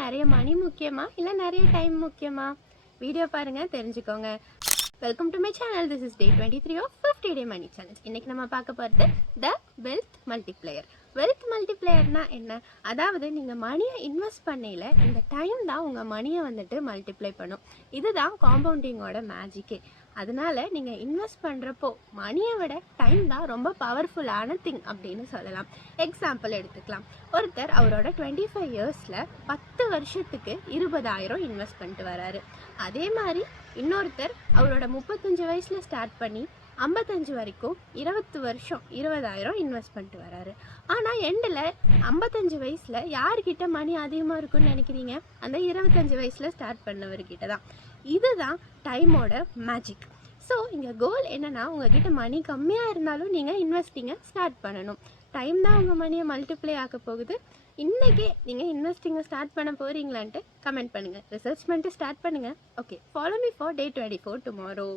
நிறைய மணி முக்கியமா இல்லை நிறைய டைம் முக்கியமா? வீடியோ பாருங்கள் தெரிஞ்சுக்கோங்க. Welcome to my channel. This is day 23 of 50 day money challenge. இன்றைக்கி நம்ம பார்க்க போகிறது த வெல்த் மல்டிப்ளையர். வெல்த் மல்டிப்ளையர்னா என்ன? அதாவது நீங்கள் மணியை இன்வெஸ்ட் பண்ணையில் இந்த டைம் தான் உங்கள் மணியை வந்துட்டு மல்டிப்ளை பண்ணும். இதுதான் காம்பவுண்டிங்கோட மேஜிக்கே. அதனால நீங்கள் இன்வெஸ்ட் பண்ணுறப்போ மணியை விட டைம் தான் ரொம்ப பவர்ஃபுல்லான திங் அப்படின்னு சொல்லலாம். எக்ஸாம்பிள் எடுத்துக்கலாம். ஒருத்தர் அவரோட 25 இயர்ஸில் 10 வருஷத்துக்கு 20,000 இன்வெஸ்ட் பண்ணிட்டு வராரு. அதே மாதிரி இன்னொருத்தர் அவரோட 35 வயசில் ஸ்டார்ட் பண்ணி 55 வரைக்கும் 20 வருஷம் 20,000 இன்வெஸ்ட் பண்ணிட்டு வராரு. ஆனால் எண்டில் 55 வயசில் யார்கிட்ட மணி அதிகமாக இருக்குன்னு நினைக்கிறீங்க? அந்த 25 வயசில் ஸ்டார்ட் பண்ணவர்கிட்ட தான். இதுதான் டைமோட மேஜிக். ஸோ இங்கே கோல் என்னென்னா, உங்ககிட்ட மணி கம்மியாக இருந்தாலும் நீங்கள் இன்வெஸ்டிங்கை ஸ்டார்ட் பண்ணணும். டைம் தான் உங்கள் மணியை மல்டிப்ளை ஆக போகுது. இன்றைக்கே நீங்கள் இன்வெஸ்டிங்கை ஸ்டார்ட் பண்ண போகிறீங்களான்ட்டு கமெண்ட் பண்ணுங்கள். ரிசர்ச் பண்ணிட்டு ஸ்டார்ட் பண்ணுங்கள். Okay, follow me for day 24 tomorrow.